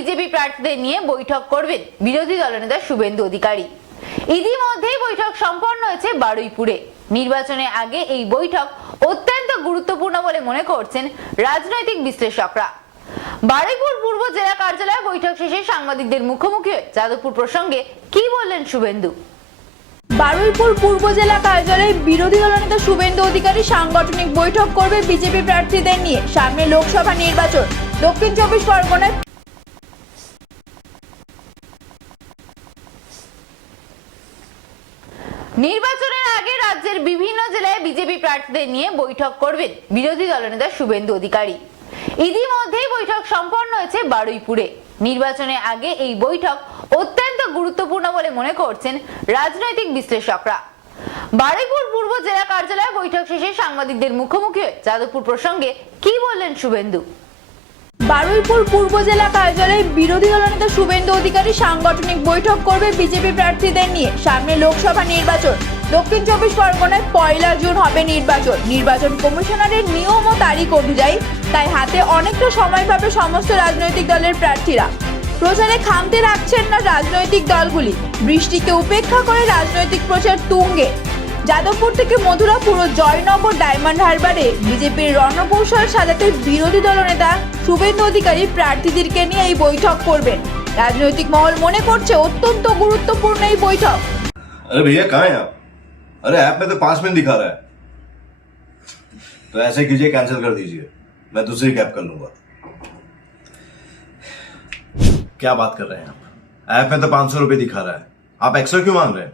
BJP প্রার্থীদের নিয়ে বৈঠক করবেন বিরোধী দলনেতা শুভেন্দু অধিকারী। ইতিমধ্যেই বৈঠক সম্পন্ন হয়েছে বারুইপুরে। নির্বাচনে আগে এই বৈঠক অত্যন্ত গুরুত্বপূর্ণ বলে মনে করছেন রাজনৈতিক বিশ্লেষকরা। বারুইপুর পূর্ব জেলা কার্যালয়ে বৈঠক শেষে সাংবাদিকদের মুখোমুখি হয়ে যাদবপুর প্রসঙ্গে কি বললেন শুভেন্দু? বারুইপুর পূর্ব জেলা কার্যালয়ে বিরোধী দলনেতা শুভেন্দু অধিকারী সাংগঠনিক বৈঠক করবে বিজেপি প্রার্থীদের নিয়ে। সামনে লোকসভা নির্বাচন। দক্ষিণ চব্বিশ পরগনায় নির্বাচনের আগে রাজ্যের বিভিন্ন জেলায় বিজেপি প্রার্থীদের নিয়ে বৈঠক করবেন বিরোধী দলনেতা শুভেন্দু অধিকারী। ইতিমধ্যেই বৈঠক সম্পন্ন হয়েছে বারুইপুরে। নির্বাচনে আগে এই বৈঠক অত্যন্ত গুরুত্বপূর্ণ বলে মনে করছেন রাজনৈতিক বিশ্লেষকরা। বারুইপুর পূর্ব জেলা কার্যালয়ে বৈঠক শেষে সাংবাদিকদের মুখোমুখি হয়ে যাদবপুর প্রসঙ্গে কি বললেন শুভেন্দু? বারুইপুর পূর্ব জেলা কার্যালয়ে বিরোধী দলনেতা শুভেন্দু অধিকারী সাংগঠনিক বৈঠক করবে বিজেপি প্রার্থীদের নিয়ে। সামনে লোকসভা নির্বাচন। দক্ষিণ চব্বিশ পরগনায় পয়লা জুন হবে নির্বাচন। নির্বাচন কমিশনারের নিয়ম ও তারিখ অনুযায়ী, তাই হাতে অনেকটা সময় পাবে সমস্ত রাজনৈতিক দলের প্রার্থীরা। প্রচারে খামতে রাখছেন না রাজনৈতিক দলগুলি। বৃষ্টিকে উপেক্ষা করে রাজনৈতিক প্রচার তুঙ্গে। যাদবপুর থেকে মথুরাপুর ও জয়নগর ডায়মন্ড হারবারে বিজেপির রণকৌশল সাজাতে বিরোধী দলনেতা শুভেন্দু অধিকারী প্রার্থীদেরকে নিয়ে এই বৈঠক করবেন রাজনৈতিক মহল মনে করছে অত্যন্ত গুরুত্বপূর্ণ এই বৈঠক अरे भैया कहाँ हैं आप अरे ऐप में तो पांच मिनट दिखा रहा है तो ऐसे कीजिए कैंसिल कर दीजिए मैं दूसरी कैब कर लूंगा क्या बात कर रहे हैं आप ऐप में तो पांच सौ रुपये दिखा रहा है आप एक्स्ट्रा क्यों मांग रहे हैं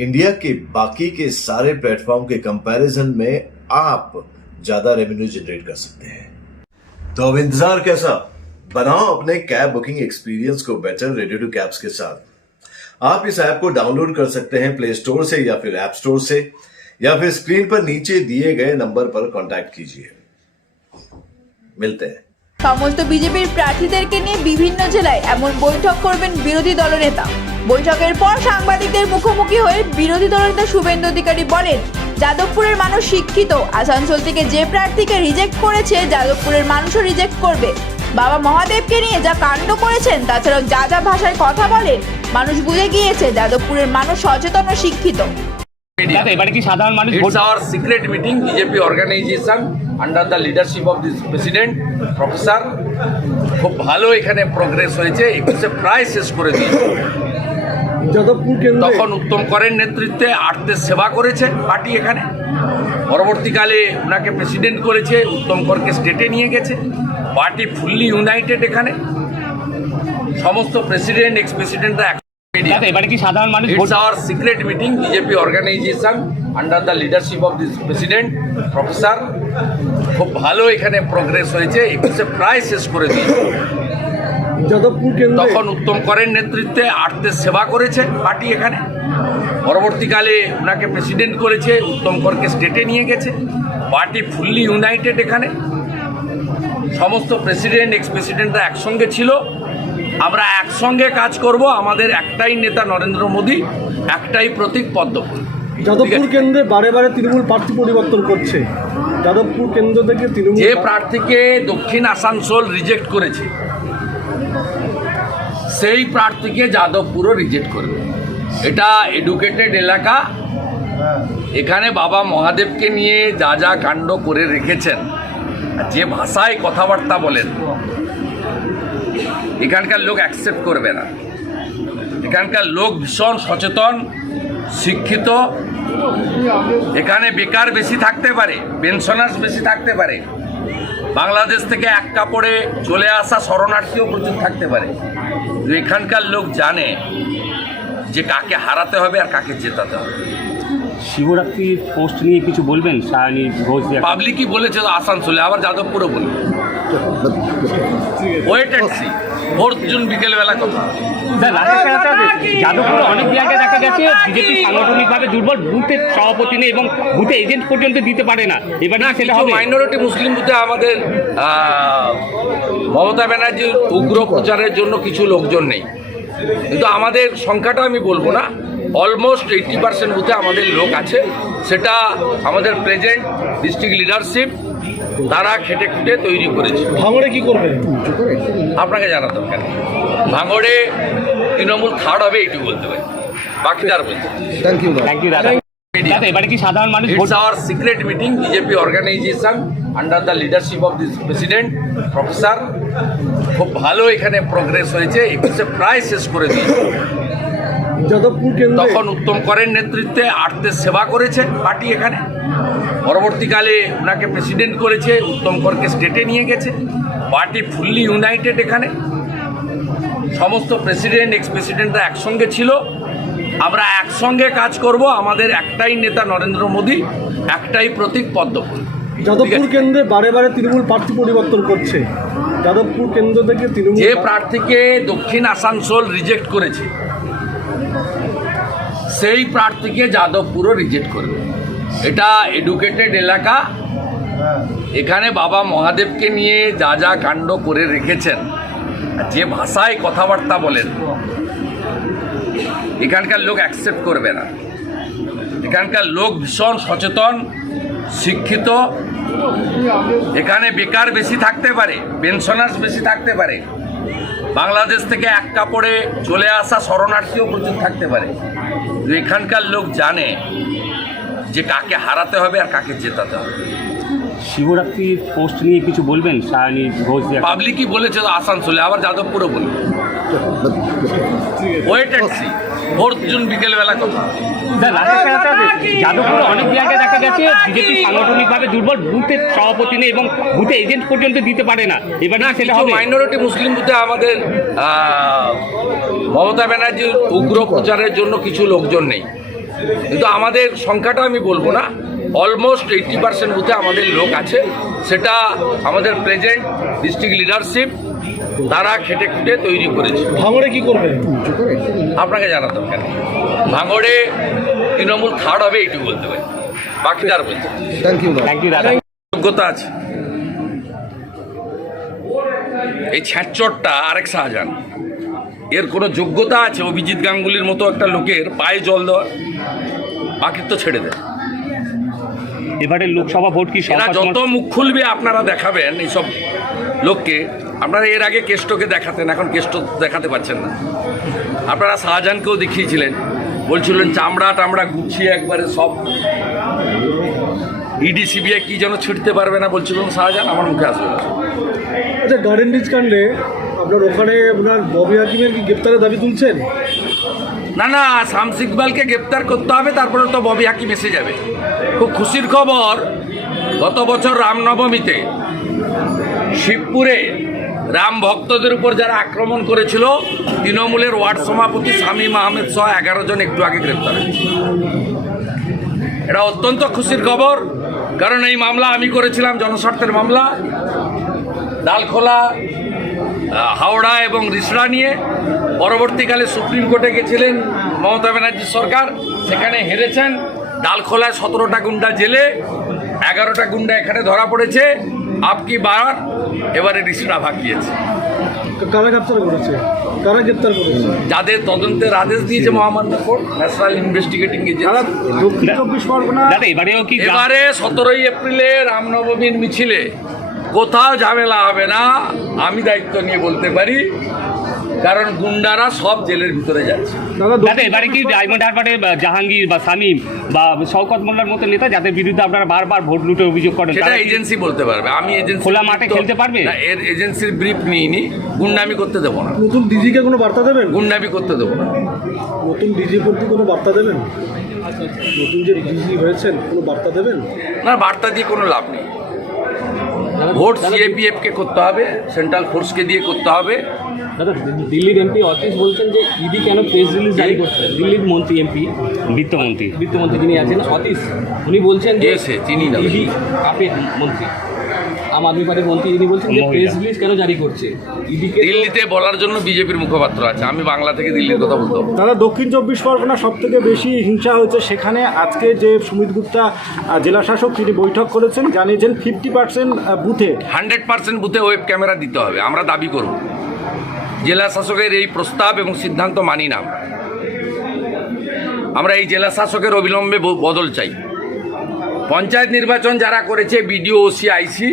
इंडिया के बाकी के सारे प्लेटफॉर्म के कंपैरिजन में आप ज्यादा रेवेन्यू जनरेट कर सकते हैं तो अब इंतजार कैसा बनाओ अपने कैब बुकिंग एक्सपीरियंस को बेटर रेडी टू कैब्स के साथ आप इस ऐप को डाउनलोड कर सकते हैं प्ले स्टोर से या फिर ऐप स्टोर से या फिर स्क्रीन पर नीचे दिए गए नंबर पर कांटेक्ट कीजिए मिलते हैं সমস্ত বিজেপির প্রার্থীদেরকে নিয়ে বিভিন্ন জেলায় এমন বৈঠক করবেন বিরোধী দলনেতা বৈঠকের পর সাংবাদিকদের মুখোমুখি হয়ে বিরোধী দলনেতা শুভেন্দু অধিকারী বলেন যাদবপুরের মানুষ শিক্ষিত। আসানসোল থেকে যে প্রার্থীকে রিজেক্ট করেছে যাদবপুরের মানুষও রিজেক্ট করবে। বাবা মহাদেবকে নিয়ে যা কাণ্ড করেছেন তাছাড়াও যা যা ভাষায় কথা বলেন মানুষ বুঝে গিয়েছে যাদবপুরের মানুষ সচেতন ও শিক্ষিত। এবারে কি সাধারণ মানুষ vote It's our secret meeting, BJP organization under the leadership of this president, professor খুব ভালো এখানে প্রোগ্রেস হয়েছে একুশে প্রায় শেষ করে দিয়েছে। তখন উত্তম করের নেতৃত্বে আর্টদের সেবা করেছে পার্টি এখানে। পরবর্তীকালে ওনাকে প্রেসিডেন্ট করেছে উত্তম করকে স্টেটে নিয়ে গেছে। পার্টি ফুললি ইউনাইটেড এখানে। সমস্ত প্রেসিডেন্ট এক্স প্রেসিডেন্টরা এবারে কি সাধারণ মানুষ vote It's our secret meeting, BJP organization under the leadership of this professor খুব ভালো এখানে প্রোগ্রেস হয়েছে একুশে প্রায় শেষ করে দিয়েছে। তখন উত্তম করের নেতৃত্বে আর্টদের সেবা করেছে পার্টি এখানে। পরবর্তীকালে ওনাকে প্রেসিডেন্ট করেছে উত্তম করকে স্টেটে নিয়ে গেছে। পার্টি ফুললি ইউনাইটেড এখানে। সমস্ত প্রেসিডেন্ট এক্স প্রেসিডেন্টরা একসঙ্গে ছিল। আমরা একসঙ্গে কাজ করব আমাদের একটাই নেতা নরেন্দ্র মোদী একটাই প্রতীক পদ্ম যাদবপুর কেন্দ্রে বারে বারে তৃণমূল প্রার্থী পরিবর্তন করছে। যাদবপুর কেন্দ্র থেকে তৃণমূল যে প্রার্থীকে দক্ষিণ আসানসোল রিজেক্ট করেছে সেই প্রার্থীকে যাদবপুরও রিজেক্ট করবে। এটা এডুকেটেড এলাকা। এখানে বাবা মহাদেবকে নিয়ে যা যা কাণ্ড করে রেখেছেন, যে ভাষায় কথাবার্তা বলেন, এখানকার লোক অ্যাকসেপ্ট করবে না। এখানকার লোক ভীষণ সচেতন, শিক্ষিত। এখানে বেকার বেশি থাকতে পারে পেনশনার্স বেশি থাকতে পারে। বাংলাদেশ থেকে এক কাপড়ে চলে আসা শরণার্থীও প্রচুর থাকতে পারে। এখানকার লোক জানে যে কাকে হারাতে হবে আর কাকে জেতাতে হবে। শিবরাত্রির পোস্ট নিয়ে কিছু বলবেন? সায়নী ঘোষ পাবলিকই বলেছে আসানসোলে আবার যাদবপুরও বলবে। Wait and see fourth June বিকেলবেলা কথা। যাদবপুরে অনেক জায়গায় দেখা গেছে বিজেপি সাংগঠনিকভাবে দুর্বল বুথের সভাপতি নেই এবং বুথে এজেন্ট পর্যন্ত দিতে পারে না। এবার না সেটা হবে? মাইনরিটি মুসলিম বুথে আমাদের মমতা ব্যানার্জির উগ্র প্রচারের জন্য কিছু লোকজন নেই। কিন্তু আমাদের সংখ্যাটা আমি বলব না। অলমোস্ট এইটি পার্সেন্ট বুথে আমাদের লোক আছে। সেটা আমাদের প্রেজেন্ট ডিস্ট্রিক্ট লিডারশিপ তারা খেটে খুঁটে তৈরি করেছে। ভাঙড়ে কি করবে? আপনাকে জানা দরকার। ভাঙড়ে তৃণমূল থার্ড হবে এইটুকু বলতে পারি। বাকি তার বলতে থ্যাংক ইউ থ্যাংক ইউ দাদা। দাদা এবারে কি সাধারণ মানুষ vote It's our secret meeting, BJP organization under the leadership of this professor খুব ভালো এখানে প্রোগ্রেস হয়েছে একুশে প্রায় শেষ করে দিয়েছে। তখন উত্তম করের নেতৃত্বে আর্থের সেবা করেছে পার্টি এখানে। পরবর্তীকালে ওনাকে প্রেসিডেন্ট করেছে উত্তম করকে স্টেটে নিয়ে গেছে। পার্টি ফুললি ইউনাইটেড এখানে। সমস্ত প্রেসিডেন্ট এক্স প্রেসিডেন্টরা একসঙ্গে ছিল। আমরা একসঙ্গে কাজ করব আমাদের একটাই নেতা নরেন্দ্র মোদী একটাই প্রতীক পদ্ম ফুল। যাদবপুর কেন্দ্রে বারে বারে তৃণমূল প্রার্থী পরিবর্তন করছে। যাদবপুর কেন্দ্র থেকে তৃণমূল যে প্রার্থীকে দক্ষিণ আসানসোল রিজেক্ট করেছে সেই প্রার্থীকে যাদবপুরও রিজেক্ট করবে। এটা এডুকেটেড এলাকা। এখানে বাবা মহাদেবকে নিয়ে যা যা কাণ্ড করে রেখেছেন, যে ভাষায় কথাবার্তা বলেন, এখানকার লোক অ্যাকসেপ্ট করবে না। এখানকার লোক ভীষণ সচেতন, শিক্ষিত। এখানে বেকার বেশি থাকতে পারে পেনশনার্স বেশি থাকতে পারে। বাংলাদেশ থেকে এক কাপড়ে চলে আসা শরণার্থীও প্রচুর থাকতে পারে। এখানকার লোক জানে যে কাকে হারাতে হবে আর কাকে জেতাতে হবে। শিবরাত্রির পোস্ট নিয়ে কিছু বলবেন? সায়নী ঘোষ একটা- পাবলিকই বলেছে আসানসোলে আবার যাদবপুরও বলবে wait and see fourth June বিকেলবেলা কথা। যাদবপুরে অনেক জায়গায় দেখা গেছে বিজেপি সাংগঠনিকভাবে দুর্বল বুথের সভাপতি নেই এবং বুথে এজেন্ট পর্যন্ত দিতে পারে না। এবার না সেটা হবে। মাইনরিটি মুসলিম বুথে আমাদের মমতা ব্যানার্জির উগ্র প্রচারের জন্য কিছু লোকজন নেই। কিন্তু আমাদের সংখ্যাটা আমি বলব না। অলমোস্ট এইটি পার্সেন্ট বুথে আমাদের লোক আছে। সেটা আমাদের প্রেজেন্ট ডিস্ট্রিক্ট লিডারশিপ তারা খেটে খুঁটে তৈরি করেছে। ভাঙড়ে কি করবে? আপনাকে জানা দরকার ভাঙড়ে তৃণমূল থার্ড হবে এইটুকু বলতে পারি। বাকি তার বলতে থ্যাংক ইউ থ্যাংক ইউ দাদা। যোগ্যতা আছে। এই ছ্যাঁচরটা আরেক শাহজাহান। এর কোনো যোগ্যতা আছে অভিজিৎ গাঙ্গুলির মতো একটা লোকের? পায়ে জল দেওয়া বাকির তো ছেড়ে দেয়। এবারে লোকসভা ভোট কি এরা যত মুখ খুলবে আপনারা দেখাবেন এইসব লোককে। আপনারা এর আগে কেষ্টকে দেখাতেন এখন কেষ্ট দেখাতে পাচ্ছেন না। আপনারা শাহজাহানকেও দেখিয়েছিলেন। বলছিলেন চামড়া টামড়া গুছিয়ে একবারে সব ইডি সিবিআই কি যেন ছিটতে পারবে না? বলছিলেন শাহজাহান আমার মুখে আসবে না। আচ্ছা গার্ডেন রিচ কাণ্ডে আপনার ওখানে আপনার ববি হাকিমের কি গ্রেপ্তারের দাবি তুলছেন? না না শামস ইকবালকে গ্রেপ্তার করতে হবে তারপরে তো ববি হাকিম এসে যাবে খুব খুশির খবর, গত বছর রামনবমীতে শিবপুরে রাম ভক্তদের উপর যারা আক্রমণ করেছিল, তৃণমূলের ওয়ার্ড সভাপতি শামীম আহমেদ সহ এগারো জন একটু আগে গ্রেপ্তার হয়েছে। এটা অত্যন্ত খুশির খবর, কারণ এই মামলা আমি করেছিলাম, জনস্বার্থের মামলা। ডালখোলা হাওড়া এবং রিসড়া নিয়ে পরবর্তীকালে সুপ্রিম কোর্টে গেছিলেন মমতা ব্যানার্জি সরকার, সেখানে হেরেছেন। ডালখোলায় সতেরোটা গুন্ডা জেলে এগারোটা গুন্ডা এখানে ধরা পড়েছে আপকি বার এবারে রিসড়া ভাগিয়েছে। কারা গ্রেপ্তার করেছে? কারা গ্রেপ্তার করেছে? যাদের তদন্তের আদেশ দিয়েছে মহামান্য কোর্ট ন্যাশনাল ইনভেস্টিগেটিং এজেন্সি। দক্ষিণ চব্বিশ পরগনা দাদা এবারেও কি এবারে সতেরোই এপ্রিলে রামনবমীর মিছিলে কোথাও ঝামেলা হবে না আমি দায়িত্ব নিয়ে বলতে পারি। কারণ গুন্ডারা সব জেলের ভিতরে যাচ্ছে। দাদা এবারে কি ডায়মন্ড হারবারে জাহাঙ্গীর বা সামিম বা শওকত মোল্লার মতো নেতা যাদের বিরুদ্ধে আপনারা বারবার ভোট লুটে অভিযোগ করেন সেটা এজেন্সি বলতে পারবে। আমি এজেন্সি খোলা মাঠে খেলতে পারবে? না এর এজেন্সির ব্রিফ নিইনি। গুন্ডামি করতে দেবো না। নতুন ডিজিকে কোনো বার্তা দেবেন? গুন্ডামি করতে দেবো না। নতুন ডিজি প্রতি কোনো বার্তা দেবেন? নতুন যে ডিজি হয়েছেন কোনো বার্তা দেবেন? না বার্তা দিয়ে কোনো লাভ নেই। ভোট সিএপিএফ কে করতে হবে সেন্ট্রাল ফোর্সকে দিয়ে করতে হবে। দাদা দিল্লির এমপি অতীশ বলছেন যে ইডি কেন প্রেস রিলিজ জারি করছে দিল্লির মন্ত্রী এমপি বিত্তমন্ত্রী। বিত্তমন্ত্রী যিনি আছেন অতীশ উনি বলছেন যে কে সে? চিনি না। ইডি আপে মন্ত্রী। আম আদমি পার্টির মন্ত্রী তিনি বলছেন যে প্রেস রিলিজ কেন জারি করছে? ইডিকে দিল্লিতে বলার জন্য বিজেপির মুখপাত্র আছে। আমি বাংলা থেকে দিল্লির কথা বলতে পারব। দাদা দক্ষিণ চব্বিশ পরগনা সব থেকে বেশি হিংসা হয়েছে সেখানে। আজকে যে সুমিত গুপ্তা জেলা শাসক তিনি বৈঠক করেছেন জানিয়েছেন ফিফটি পার্সেন্ট বুথে। হান্ড্রেড পার্সেন্ট বুথে ওয়েব ক্যামেরা দিতে হবে। আমরা দাবি করব। জেলা শাসকের এই প্রস্তাব এবং সিদ্ধান্ত মানি না আমরা। এই জেলা শাসকের অবিলম্বে বদল চাই পঞ্চায়েত নির্বাচন যারা করেছে, বিডিও ওসি আইসি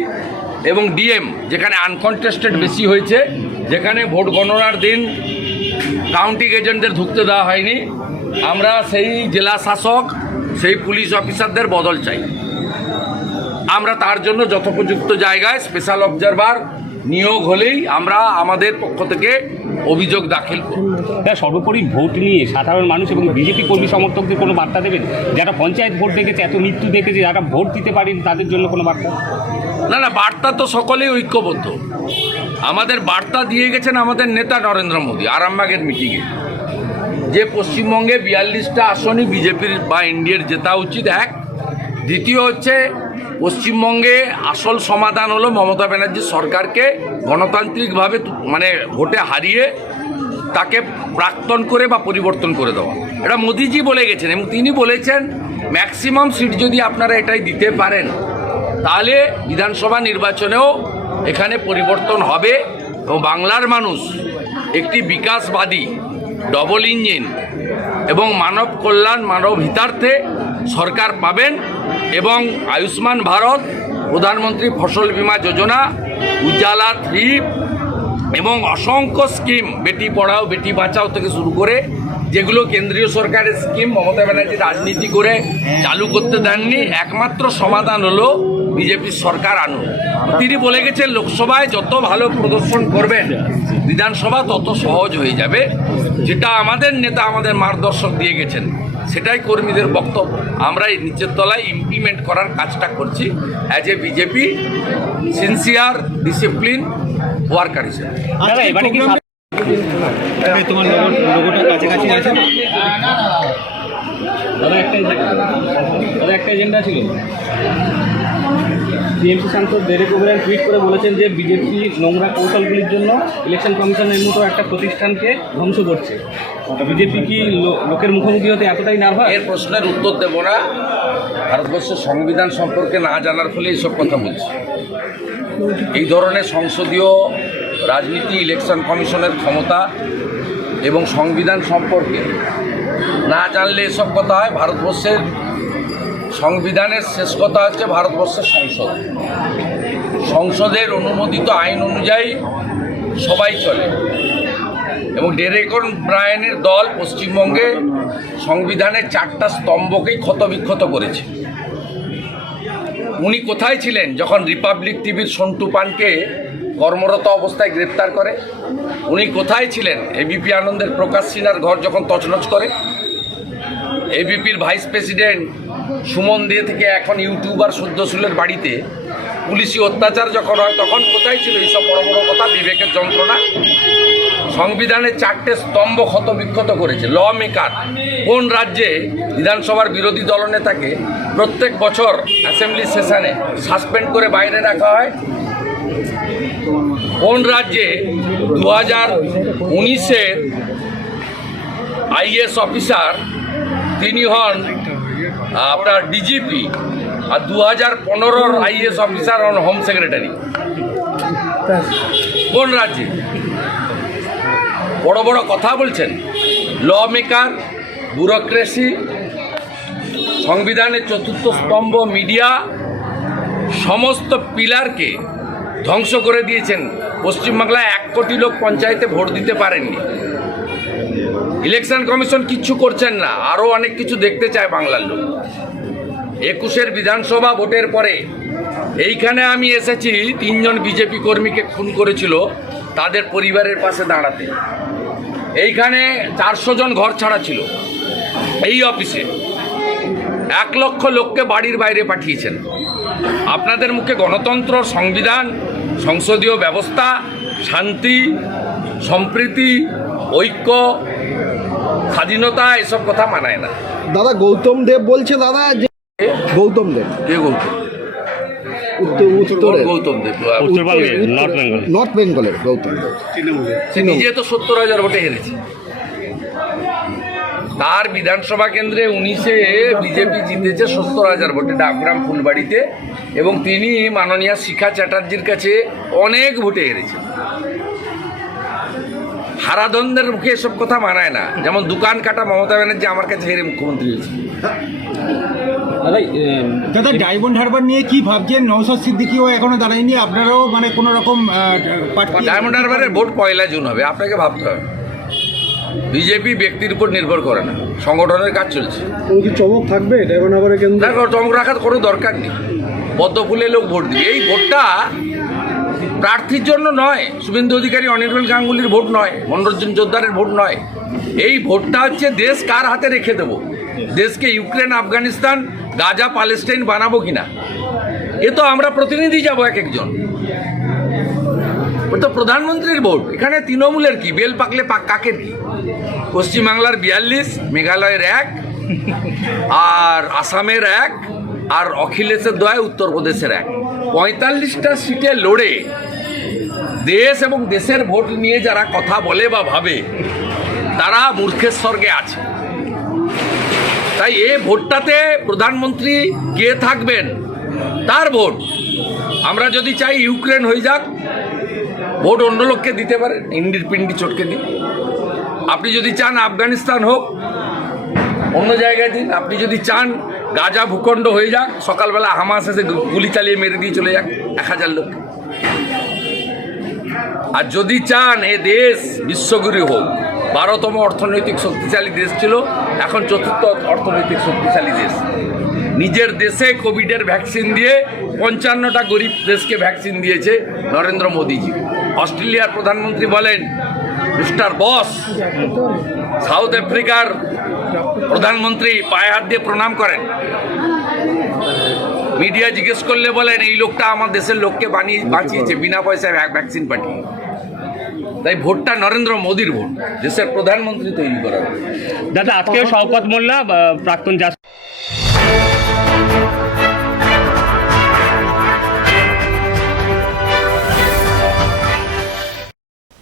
এবং ডিএম, যেখানে আনকনটেস্টেড বেশি হয়েছে, যেখানে ভোট গণনার দিন কাউন্টিং এজেন্টদের ঢুকতে দেওয়া হয়নি, আমরা সেই জেলা শাসক, সেই পুলিশ অফিসারদের বদল চাই আমরা তার জন্য যথোপযুক্ত জায়গায় স্পেশাল অবজারভার নিয়োগ হলেই আমরা আমাদের পক্ষ থেকে অভিযোগ দাখিল করব। সর্বোপরি ভোট নিয়ে সাধারণ মানুষ এবং বিজেপি কর্মী সমর্থকদের কোনো বার্তা দেবেন? যারা পঞ্চায়েত ভোট দেখেছে এত মৃত্যু দেখেছে যারা ভোট দিতে পারেন তাদের জন্য কোনো বার্তা? না না বার্তা তো সকলেই ঐক্যবদ্ধ। আমাদের বার্তা দিয়ে গেছেন আমাদের নেতা নরেন্দ্র মোদী আরামবাগের মিটিংয়ে যে পশ্চিমবঙ্গে বিয়াল্লিশটা আসনই বিজেপির বা ইন্ডিয়ার জেতা উচিত এক। দ্বিতীয় হচ্ছে পশ্চিমবঙ্গে আসল সমাধান হলো মমতা ব্যানার্জি সরকারকে গণতান্ত্রিকভাবে মানে ভোটে হারিয়ে তাকে প্রাক্তন করে বা পরিবর্তন করে দেওয়া। এটা মোদিজি বলে গেছেন এবং তিনি বলেছেন ম্যাক্সিমাম সিট যদি আপনারা এটাই দিতে পারেন, তাহলে বিধানসভা নির্বাচনেও এখানে পরিবর্তন হবে এবং বাংলার মানুষ একটি বিকাশবাদী ডবল ইঞ্জিন এবং মানব কল্যাণ, মানব হিতার্থে সরকার পাবেন। এবং আয়ুষ্মান ভারত, প্রধানমন্ত্রী ফসল বীমা যোজনা, উজালা থ্রি, এবং অসংখ্য স্কিম, বেটি পড়াও, বেটি বাঁচাও থেকে শুরু করে যেগুলো কেন্দ্রীয় সরকারের স্কিম, মমতা ব্যানার্জি রাজনীতি করে চালু করতে দেননি, একমাত্র সমাধান হলো বিজেপির সরকার আনুন। তিনি বলে গেছেন, লোকসভায় যত ভালো প্রদর্শন করবেন, বিধানসভা তত সহজ হয়ে যাবে। যেটা আমাদের নেতা আমাদের মার্গদর্শক দিয়ে গেছেন। সেটাই কর্মীদের বক্তব্য। আমরা এই নিচের তলায় ইমপ্লিমেন্ট করার কাজটা করছি as a BJP sincere discipline worker হিসেবে। তোমার লোগোটা কাছাকাছি আছে দাদা একটা দাদা একটা এজেন্ডা ছিল। টিএমসি সাংসদ ডেরেক ওবেরন টুইট করে বলেছেন যে বিজেপি নোংরা কৌশলগুলির জন্য ইলেকশন কমিশনের মতো একটা প্রতিষ্ঠানকে ধ্বংস করছে। বিজেপি কি লোকের মুখোমুখি হতে এতটাই নার্ভাস? এর প্রশ্নের উত্তর দেব না। ভারতবর্ষের সংবিধান সম্পর্কে না জানার ফলে এইসব কথা বলছি। এই ধরনের সংসদীয় রাজনীতি ইলেকশন কমিশনের ক্ষমতা এবং সংবিধান সম্পর্কে না জানলে এসব কথা হয়। ভারতবর্ষের সংবিধানের শেষ কথা হচ্ছে ভারতবর্ষের সংসদ। সংসদের অনুমোদিত আইন অনুযায়ী সবাই চলে। এবং ডেরেকন ব্রায়ানের দল পশ্চিমবঙ্গে সংবিধানের চারটা স্তম্ভকেই ক্ষতবিক্ষত করেছে। উনি কোথায় ছিলেন? যখন রিপাবলিক টিভির সন্টু পানকে কর্মরত অবস্থায় গ্রেপ্তার করে, উনি কোথায় ছিলেন? এবিপি আনন্দের প্রকাশ সিনহার ঘর যখন তছনছ করে এবিপির ভাইস প্রেসিডেন্ট সুমন দে থেকে এখন ইউটিউবার শুদ্ধশীলের বাড়িতে পুলিশি অত্যাচার যখন হয়, তখন কোথায় ছিল এইসব বড় বড় কথা? বিবেকের যন্ত্রণা? সংবিধানের চারটে স্তম্ভ ক্ষত বিক্ষত করেছে ল মেকার কোন রাজ্যে বিধানসভার বিরোধী দলনেতাকে প্রত্যেক বছর অ্যাসেম্বলি সেশনে সাসপেন্ড করে বাইরে রাখা হয়? কোন রাজ্যে দু হাজার উনিশের আইএস অফিসার তিনি হন আপনার ডিজিপি আর দু হাজার পনেরোর IAS officer on home secretary কোন রাজ্যে? বড় বড় কথা বলছেন। ল মেকার ব্যুরোক্রেসি সংবিধানের চতুর্থ স্তম্ভ মিডিয়া সমস্ত পিলারকে ধ্বংস করে দিয়েছেন। পশ্চিমবাংলায় এক কোটি লোক পঞ্চায়েতে ভোট দিতে পারেননি। ইলেকশন কমিশন কিচ্ছু করছেন না, আরও অনেক কিছু দেখতে চায় বাংলার লোক। একুশের বিধানসভা ভোটের পরে এইখানে আমি এসেছি, তিনজন বিজেপি কর্মীকে খুন করেছিল তাদের পরিবারের পাশে দাঁড়াতে। এইখানে চারশো জন ঘর ছাড়া ছিল এই অফিসে। এক লক্ষ লোককে বাড়ির বাইরে পাঠিয়েছেন। আপনাদের মুখে গণতন্ত্র, সংবিধান, সংসদীয় ব্যবস্থা, শান্তি, সম্প্রীতি, ঐক্য স্বাধীনতা এসব কথা মানায় না। দাদা গৌতম দেব বলছে দাদা যে গৌতম দেব। কে গৌতম? উত্তর উত্তরের। গৌতম দেব উত্তরবঙ্গে নর্থ বেঙ্গলের গৌতম দেব। সে নিজে তো সত্তর হাজার ভোটে হেরেছে। তার বিধানসভা কেন্দ্রে উনিশে বিজেপি জিতেছে সত্তর হাজার ভোটে ডাকগ্রাম ফুলবাড়িতে এবং তিনি মাননীয় শিখা চ্যাটার্জির কাছে অনেক ভোটে হেরেছেন। হারাধনদের মুখে এসব কথা মানায় না। যেমন দোকান কাটা মমতা ব্যানার্জি আমার কাছে হেরে মুখ্যমন্ত্রী হয়েছে। দাদা দাদা ডায়মন্ড হারবার নিয়ে কি ভাবছেন? নৌসাদ সিদ্দিকিও এখনও দাঁড়ায়নি। আপনারাও মানে কোনো রকম ডায়মন্ড হারবারের ভোট পয়লা জুন হবে। আপনাকে ভাবতে হবে। বিজেপি ব্যক্তির উপর নির্ভর করে না। সংগঠনের কাজ চলছে। কোনো কি চমক থাকবে? ডায়মন্ড হারবারের কেন্দ্র? চমক রাখার কোনো দরকার নেই। পদ্ম ফুলে লোক ভোট দিবে। এই ভোটটা প্রার্থীর জন্য নয়, শুভেন্দু অধিকারী, অনির্বাণ গাঙ্গুলির ভোট নয়, মনোরঞ্জন জোদ্দারের ভোট নয়। এই ভোটটা হচ্ছে দেশ কার হাতে রেখে দেবো? দেশকে ইউক্রেন, আফগানিস্তান, গাজা প্যালেস্টাইন বানাবো কিনা? এ তো আমরা প্রতিনিধি যাব এক একজন। তো প্রধানমন্ত্রীর ভোট। এখানে তৃণমূলের কি? বেল পাকলে পাক কাকের কি? পশ্চিমবাংলার বিয়াল্লিশ, মেঘালয়ের এক, আর আসামের এক, আর অখিলেশের দয় উত্তরপ্রদেশের এক। পঁয়তাল্লিশটা সিটে লড়ে দেশ এবং দেশের ভোট নিয়ে যারা কথা বলে বা ভাবে, তারা মূর্খের স্বর্গে আছে। তাই এ ভোটটাতে প্রধানমন্ত্রী কে থাকবেন? তার ভোট। আমরা যদি চাই ইউক্রেন হয়ে যাক, ভোট অন্য লোককে দিতে পারেন ইন্ডির পিন্ডি চটকে দিন আপনি যদি চান আফগানিস্তান হোক, অন্য জায়গায় দিন। আপনি যদি চান গাজা ভূখণ্ড হয়ে যাক, সকালবেলা হামাস এসে গুলি চালিয়ে মেরে দিয়ে চলে যাক, এক হাজার লোক আর যদি চান এ দেশ বিশ্বগুরু হোক, বারোতম অর্থনৈতিক শক্তিশালী দেশ ছিল, এখন চতুর্থ অর্থনৈতিক শক্তিশালী দেশ। নিজের দেশে কোভিডের ভ্যাকসিন দিয়ে পঞ্চান্নটা গরিব দেশকে ভ্যাকসিন দিয়েছে নরেন্দ্র মোদীজি। অস্ট্রেলিয়ার প্রধানমন্ত্রী বলেন, মিস্টার বস, সাউথ আফ্রিকার প্রধানমন্ত্রী পায়ে হাত দিয়ে প্রণাম করেন। মিডিয়া জিজ্ঞেস করলে বলেন, এই লোকটা আমার দেশের লোককে বানিয়ে, বাঁচিয়েছে, বিনা পয়সায় ভ্যাকসিন পাঠিয়ে। তাই ভোটটা নরেন্দ্র মোদীর ভোট দেশের প্রধানমন্ত্রী তৈরি করা দাদা আজকেও শওকত মোল্লা প্রাক্তন